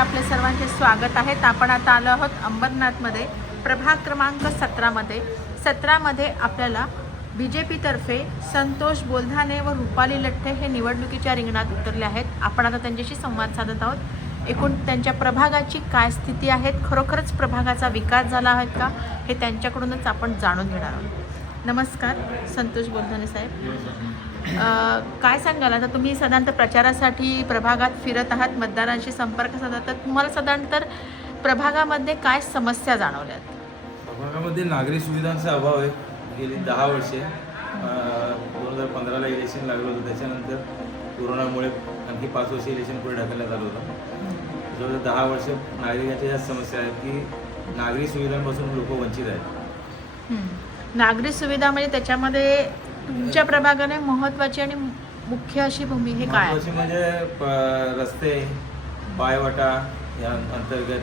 आपले सर्वांचे स्वागत आहे. आपण आता आलो आहोत अंबरनाथमध्ये प्रभाग क्रमांक 17मध्ये आपल्याला BJP तर्फे संतोष बोलधाने व रुपाली लठ्ठे हे निवडणुकीच्या रिंगणात उतरले आहेत. आपण आता त्यांच्याशी संवाद साधत आहोत. एकूण त्यांच्या प्रभागाची काय स्थिती आहे, खरोखरच प्रभागाचा विकास झाला आहे का, हे त्यांच्याकडूनच आपण जाणून घेणार आहोत. नमस्कार संतोष बोलधाने साहेब, काय सांगाल? आता तुम्ही साधारणतः प्रचारासाठी प्रभागात फिरत आहात, मतदारांशी संपर्क साधत, तर तुम्हाला साधारणतः प्रभागामध्ये काय समस्या जाणवल्यात? प्रभागामध्ये नागरी सुविधांचा अभाव आहे. गेली 10 वर्षे 2015ला इलेक्शन लागलं होतं, त्याच्यानंतर कोरोनामुळे आणखी 5 वर्ष इलेक्शन पुढे ढकलण्यात आलं होतं. जवळजवळ 10 वर्ष नागरिकांच्या ह्या समस्या आहेत की नागरी सुविधांपासून लोक वंचित आहेत. नागरी सुविधा म्हणजे त्याच्यामध्ये तुमच्या प्रभागाने महत्त्वाची आणि मुख्य अशी भूमी हे काय? महत्त्वाची म्हणजे रस्ते, पायवाटा या अंतर्गत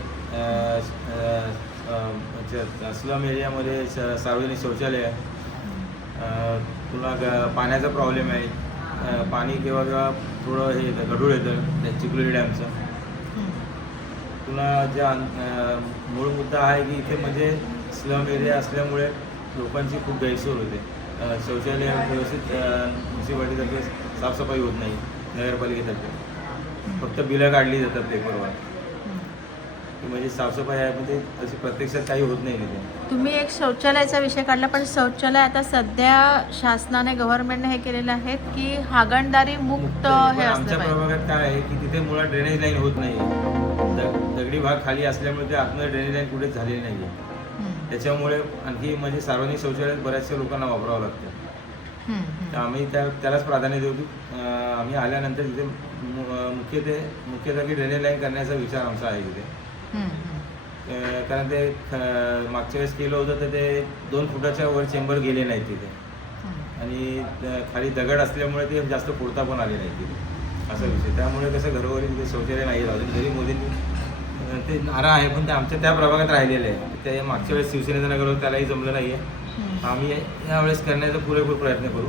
स्लम एरियामध्ये सार्वजनिक शौचालय आहे. पुन्हा पाण्याचा प्रॉब्लेम आहे. पाणी केव्हा थोडं हे येतं, गढूळ येतं चिखलोली डॅमचं. पुन्हा ज्या मूळ मुद्दा आहे की इथे म्हणजे स्लम एरिया असल्यामुळे लोकांची खूप गैरसोय होते. शौचालय व्यवस्थित म्युन्सिपाल्टीतर्फे साफसफाई होत नाही, नगरपालिकेतर्फे फक्त बिलं काढली जातात पेपरवर, म्हणजे साफसफाई आहे पण ते तशी प्रत्यक्षात काही होत नाही तिथे. तुम्ही एक शौचालयाचा विषय काढला, पण शौचालय आता सध्या शासनाने गव्हर्नमेंटने हे केलेलं आहे की हागणदारी मुक्त हे आमच्या प्रभागात काय आहे की तिथे मुळात ड्रेनेज लाईन होत नाही. दगडी भाग खाली असल्यामुळे ते आतमध्ये ड्रेनेज लाईन कुठेच झालेली नाही आहे. त्याच्यामुळे आणखी म्हणजे सार्वजनिक शौचालयात बऱ्याचशा लोकांना वापरावं लागतं. तर आम्ही त्यालाच प्राधान्य देऊ की आम्ही आल्यानंतर तिथे मुख्यतः की ड्रेनेज लाईन करण्याचा विचार आमचा आहे तिथे. कारण ते मागच्या वेळेस केलं होतं तर ते 2 फुटाच्या वर चेंबर गेले नाहीत तिथे, आणि खाली दगड असल्यामुळे ते जास्त फोडता पण आले नाही तिथे, असा विषय. त्यामुळे कसं घरोघरी तिथे शौचालय नाही अजून, जरी मोदींनी ते नारा आहे पण ते आमच्या त्या प्रभागात राहिलेले आहे. ते मागच्या वेळेस शिवसेनेचं नगर होतं त्यालाही जमलं नाही आहे. आम्ही यावेळेस करण्याचा पुरेपूर प्रयत्न करू.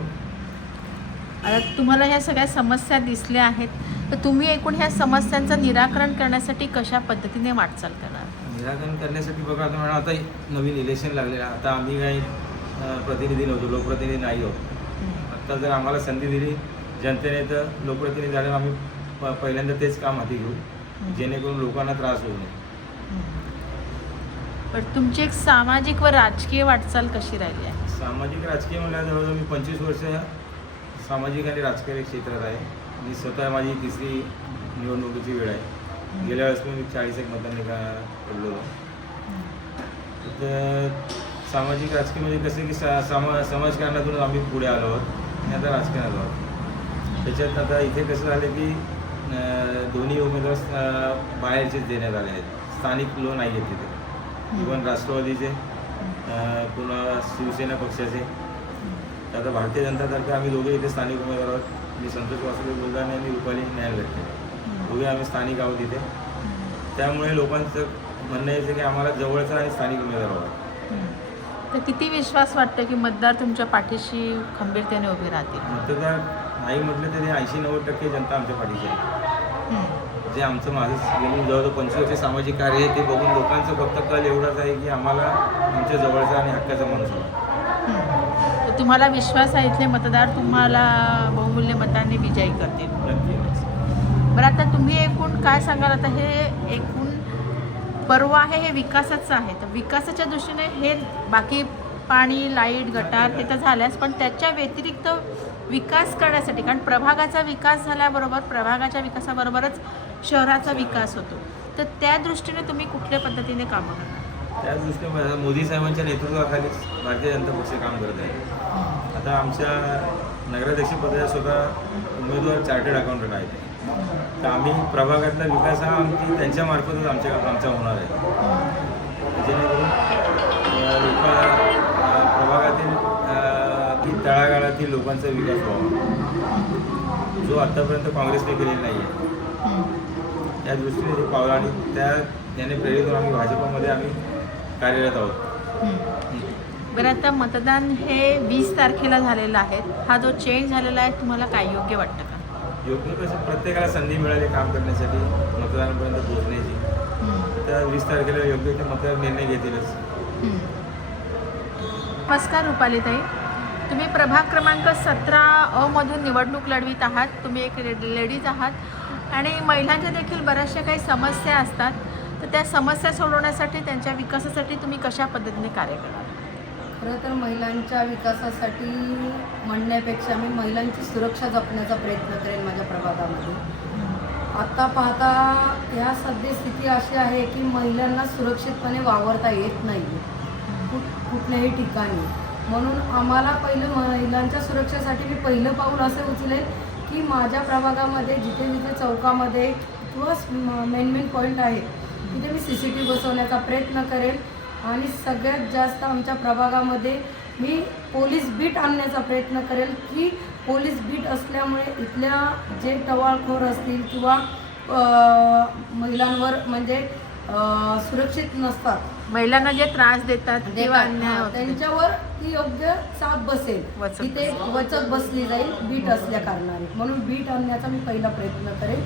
आता तुम्हाला ह्या सगळ्या समस्या दिसल्या आहेत, तर तुम्ही एकूण ह्या समस्यांचं निराकरण करण्यासाठी कशा पद्धतीने वाटचाल करणार? निराकरण करण्यासाठी बघा, आता नवीन इलेक्शन लागलेलं. आता आम्ही काही प्रतिनिधी नव्हतो, लोकप्रतिनिधी नाही आहोत. आता जर आम्हाला संधी दिली जनतेने तर लोकप्रतिनिधी झाल्यावर आम्ही पहिल्यांदा तेच काम हाती घेऊ, जेणेकरून लोकांना त्रास होऊ नये. पण तुमची एक सामाजिक व राजकीय वाटचाल कशी राहिली आहे? सामाजिक राजकीय म्हणल्यावर जवळजवळ मी 25 वर्ष सामाजिक आणि राजकीय क्षेत्रात आहे. मी स्वतः माझी 3री निवडणुकीची वेळ आहे. गेल्या वेळेस मी 41 मतांनी पडलो होतो. तर सामाजिक राजकीय म्हणजे कसं की समाजकारणातून आम्ही पुढे आलो आहोत आणि आता राजकारणात आहोत. त्याच्यात आता इथे कसं झालं की दोन्ही उमेदवार बाहेरचेच देण्यात आले आहेत, स्थानिक लोक नाही आहेत तिथे. इव्हन राष्ट्रवादीचे, पुन्हा शिवसेना पक्षाचे. आता भारतीय जनतातर्फे आम्ही दोघे इथे स्थानिक उमेदवार आहोत. मी संतोष वासुदेव बोलधाने आणि रुपाली लठ्ठे, दोघे आम्ही स्थानिक आहोत इथे. त्यामुळे लोकांचं म्हणणं यायचं की आम्हाला जवळचा आणि स्थानिक उमेदवार आहोत. तर किती विश्वास वाटतं की मतदार तुमच्या पाठीशी खंबीरतेने उभे राहतील? मतदार नाही म्हटलं तरी 80-90% जनता आमच्या पाठीशी आहे. जे आमचं माझं गेली जवळजवळ 25 वर्ष सामाजिक कार्य आहे ते बघून लोकांचं फक्त कल एवढाच आहे की आम्हाला आमच्या जवळचा आणि हक्काचा माणूस हवा. तर तुम्हाला विश्वास आहे इथले मतदार तुम्हाला बहुमूल्य मतांनी विजयी करतील? नक्की. बरं, आता तुम्ही एकूण काय सांगाल? आता हे एकूण पर्व आहे हे विकासाचं आहे, तर विकासाच्या दृष्टीने हे बाकी पाणी, लाईट, गटार हे तर झाल्यास, पण त्याच्या व्यतिरिक्त विकास करण्यासाठी, कारण प्रभागाचा विकास झाल्याबरोबर प्रभागाच्या विकासाबरोबरच शहराचा विकास होतो, तर त्या दृष्टीने तुम्ही कुठल्या पद्धतीने कामं करणार? त्याच दृष्टीने मोदी साहेबांच्या नेतृत्वाखालीच भारतीय जनता पक्ष काम करत आहे. आता आमच्या नगराध्यक्ष पदाचा स्वतः उमेदवार चार्टर्ड अकाउंटंट आहेत. तर आम्ही प्रभागातला विकास हा त्यांच्या मार्फतच आमचा होणार आहे, जेणेकरून प्रभागातील तळागाळातील लोकांचा विकास व्हावा, जो आत्तापर्यंत काँग्रेसने केलेला नाही आहे. त्या दृष्टीने ते पावलं आणि त्याने प्रेरित होऊन आम्ही भाजपमध्ये आम्ही कार्यरत आहोत. बरं, आता मतदान हे 20 तारखेला झालेलं आहे. हा जो चेंज झालेला आहे तुम्हाला काय योग्य वाटतं का? योग्य कसं प्रत्येकाला संधी मिळाली काम करण्यासाठी मतदारांपर्यंत पोहोचण्याची, तर 20 तारखेला योग्य ते मतदार निर्णय घेतीलच. नमस्कार रुपालीताई, तुम्ही प्रभाग क्रमांक 17 मधून निवडणूक लढवीत आहात. तुम्ही एक लेडीज आहात आणि महिलांच्या देखील बऱ्याचशा काही समस्या असतात, तर त्या समस्या सोडवण्यासाठी त्यांच्या विकासासाठी तुम्ही कशा पद्धतीने कार्य कराल? खरं तर महिलांच्या विकासासाठी म्हणण्यापेक्षा मी महिलांची सुरक्षा जपण्याचा प्रयत्न करेन माझ्या प्रभागामध्ये. आत्ता पाहता ह्या सद्यस्थिती अशी आहे की महिलांना सुरक्षितपणे वावरता येत नाही कुठल्याही ठिकाणी. म्हणून आम्हाला पहिलं महिलांच्या सुरक्षेसाठी मी पहिलं पाऊल असं उचलेल की माझ्या प्रभागामध्ये जिथे जिथे चौकामध्ये किंवा मेन पॉईंट आहे तिथे मी CCTV बसवण्याचा प्रयत्न करेल आणि सगळ्यात जास्त आमच्या प्रभागामध्ये मी पोलीस बीट आणण्याचा प्रयत्न करेल की पोलीस बीट असल्यामुळे इथल्या जे टवाळखोर असतील किंवा महिलांवर म्हणजे सुरक्षित नसतात, महिलांना जे त्रास देतात किंवा अन्याय होतो, त्यांच्यावर ती योग्य चाप बसेल, वचक तिथे वचक बसली जाईल बीट असल्या कारणाने. म्हणून बीट आणण्याचा मी पहिला प्रयत्न करेन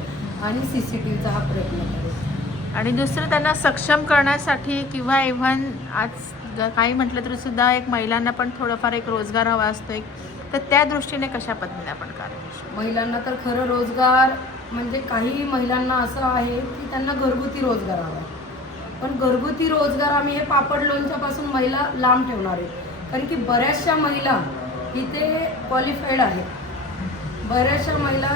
आणि CCTVचा हा प्रयत्न करेन. आणि दुसरं त्यांना सक्षम करण्यासाठी किंवा इव्हन आज काही म्हटलं तरी सुद्धा एक महिलांना पण थोडंफार एक रोजगार हवा असतो एक, तर त्या दृष्टीने कशा पद्धतीने आपण कार्य करू शकतो? महिलांना तर खरं रोजगार म्हणजे काही महिलांना असं आहे की त्यांना घरगुती रोजगार हवा आहे, पण घरगुती रोजगार आम्ही हे पापड लोणच्यापासून महिला लांब ठेवणार आहे. कारण की बऱ्याचशा महिला इथे क्वालिफाईड आहेत. बऱ्याचशा महिला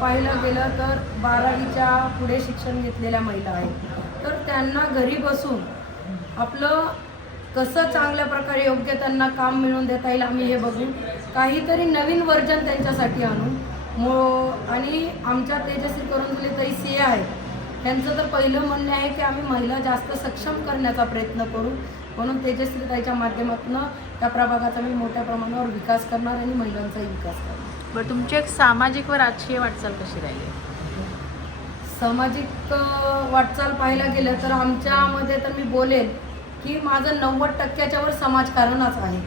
पाहायला गेलं तर 12वीच्या पुढे शिक्षण घेतलेल्या महिला आहेत, तर त्यांना घरी बसून आपलं कसं चांगल्या प्रकारे योग्य त्यांना काम मिळवून देता येईल आम्ही हे बघू, काहीतरी नवीन वर्जन त्यांच्यासाठी आणू. आणि आमच्या तेजश्री करुंजुलेताई CA आहेत, त्यांचं तर पहिलं म्हणणं आहे की आम्ही महिला जास्त सक्षम करण्याचा प्रयत्न करू. म्हणून तेजश्रीताईच्या माध्यमातून त्या प्रभागाचा मी मोठ्या प्रमाणावर विकास करणार आणि महिलांचाही विकास करणार. बरं, तुमची एक सामाजिक व राजकीय वाटचाल कशी राहिली? सामाजिक वाटचाल पाहायला गेलं तर आमच्यामध्ये तर मी बोलेल की माझं 90% वर समाजकारणच आहे.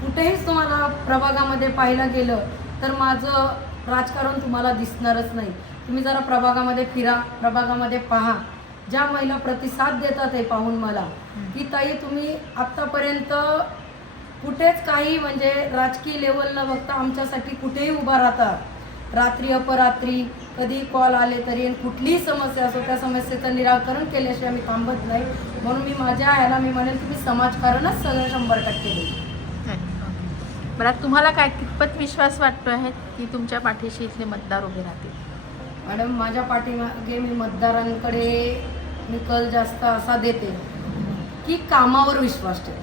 कुठेहीच तुम्हाला प्रभागामध्ये पाहायला गेलं तर माझं राजकारण तुम्हाला दिसणारच नाही. तुम्ही जरा प्रभागामध्ये फिरा, प्रभागामध्ये पहा, ज्या महिला प्रतिसाद देतात हे पाहून मला की ताई तुम्ही आत्तापर्यंत कुठेच काही म्हणजे राजकीय लेवल न बघता आमच्यासाठी कुठेही उभा राहतात. रात्री अपरात्री कधी कॉल आले तरी कुठलीही समस्या असो त्या समस्येचं निराकरण केल्याशिवाय आम्ही थांबत नाही. म्हणून मी माझ्या ह्याला मी म्हणेल की मी समाजकारणच सगळं 100% देईल. बरं, तुम्हाला काय कितपत विश्वास वाटतो आहे की तुमच्या पाठीशी इथले मतदार उभे राहतील? मॅडम, माझ्या पाठीमागे मी मतदारांकडे मी कल जास्त असा देते की कामावर विश्वास ठेवा.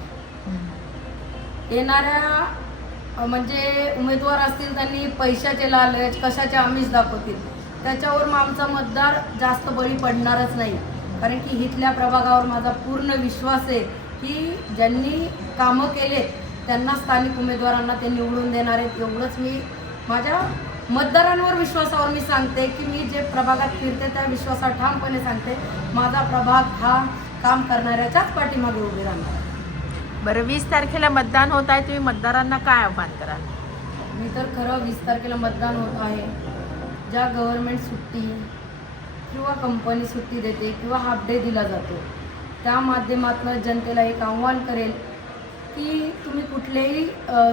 येणाऱ्या म्हणजे उमेदवार असतील त्यांनी पैशाचे लालच कशाचे आमिष दाखवतील त्याच्यावर मग आमचा मतदार जास्त बळी पडणारच नाही. कारण की इथल्या प्रभागावर माझा पूर्ण विश्वास आहे की ज्यांनी कामं केलेत त्यांना स्थानिक उमेदवारांना ते निवडून देणार आहेत. एवढंच मी माझ्या मतदारांवर विश्वासावर मी सांगते की मी जे प्रभागात फिरते त्या विश्वासावर ठामपणे सांगते माझा प्रभाग हा काम करणाऱ्याच्याच पाठीमागे उभे राहणार. बरं, 20 तारखेला मतदान होत आहे, तुम्ही मतदारांना काय आव्हान कराल? मी तर खरं 20 तारखेला मतदान होत आहे. ज्या गव्हर्नमेंट सुट्टी किंवा कंपनी सुट्टी देते किंवा हाफ डे दिला जातो त्या माध्यमातून जनतेला एक आव्हान करेल की तुम्ही कुठलेही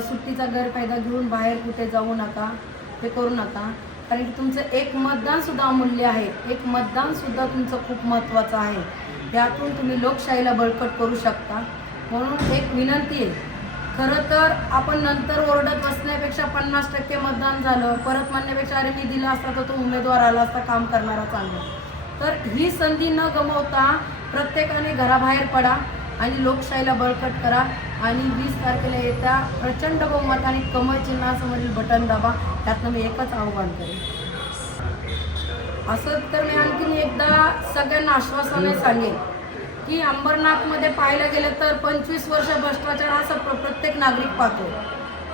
सुट्टीचा गैरफायदा घेऊन बाहेर कुठे जाऊ नका, ते करू नका. कारण की तुमचं एक मतदानसुद्धा अमूल्य आहे. एक मतदानसुद्धा तुमचं खूप महत्त्वाचं आहे. यातून तुम्ही लोकशाहीला बळकट करू शकता. म्हणून एक विनंती आहे, खरं तर आपण नंतर ओरडत बसण्यापेक्षा 50% मतदान झालं परत म्हणण्यापेक्षा अरे मी दिला असता तर तो उमेदवार आला असता काम करणारा चांगला. तर ही संधी न गमावता प्रत्येकाने घराबाहेर पडा आणि लोकशाहीला बळकट करा आणि 20 तारखेला येत्या प्रचंड बहुमताने कमळ चिन्हासमोरील बटन दाबा. त्यातनं मी एकच आव्हान करेन. असं तर मी आणखीन एकदा सगळ्यांना आश्वासनाने सांगेन की अंबरनाथमध्ये पाहायला गेलं तर 25 वर्ष भ्रष्टाचार हा प्रत्येक नागरिक पाहतो.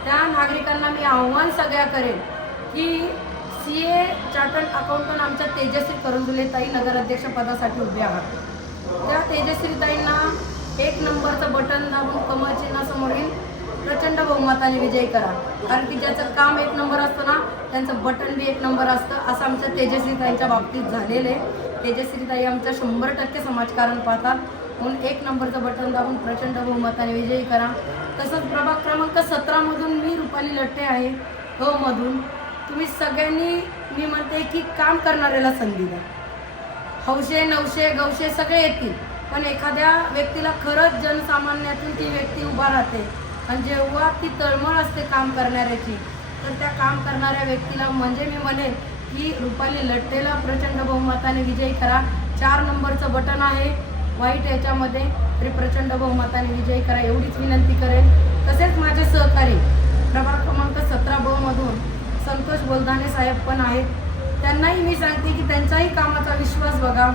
त्या नागरिकांना मी आव्हान सगळ्या करेन की CA चार्टर्ड अकाउंटंट आमच्या तेजश्री करुंजुलेताई नगराध्यक्ष पदासाठी उभे आहात. त्या तेजश्रीताईंना 1 नंबरचं बटन दाबून कमळ चिन्हासमोरील प्रचंड बहुमताने विजयी करा. कारण की ज्याचं काम 1 नंबर असतं ना, त्यांचं बटन बी 1 नंबर असतं. असं आमच्या तेजस्वीताईंच्या बाबतीत झालेलं आहे. तेजस्वीताई आमचं 100% समाजकारण पाहतात. म्हणून 1 नंबरचं बटन दाबून प्रचंड बहुमताने विजयी करा. तसंच प्रभाग क्रमांक 17मधून मी रुपाली लट्टे आहे, मधून. तुम्ही सगळ्यांनी, मी म्हणते की काम करणाऱ्याला संधी द्या. हौशे नवशे गवशे सगळे येतील, पण एखाद्या व्यक्तीला खरंच जनसामान्यातून ती व्यक्ती उभा राहते आणि जेव्हा ती तळमळ असते काम करणाऱ्याची, तर त्या काम करणाऱ्या व्यक्तीला म्हणजे मी म्हणेन की रुपाली लट्टेला प्रचंड बहुमताने विजयी करा. 4 नंबरचं बटन आहे वाईट याच्यामध्ये, तरी प्रचंड बहुमताने विजयी करा एवढीच विनंती करेन. तसेच माझे सहकारी प्रभाग क्रमांक 17 मधून संतोष बोलधाने साहेब पण आहेत. त्यांनाही मी सांगते की त्यांच्याही कामाचा विश्वास बघा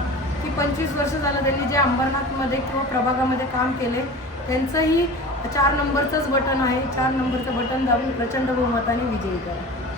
की 25 वर्ष झालं त्यांनी जे अंबरनाथमध्ये किंवा प्रभागामध्ये काम केले, त्यांचंही 4 नंबरचंच बटन आहे. 4 नंबरचं बटन दाबून प्रचंड बहुमताने विजयी करा.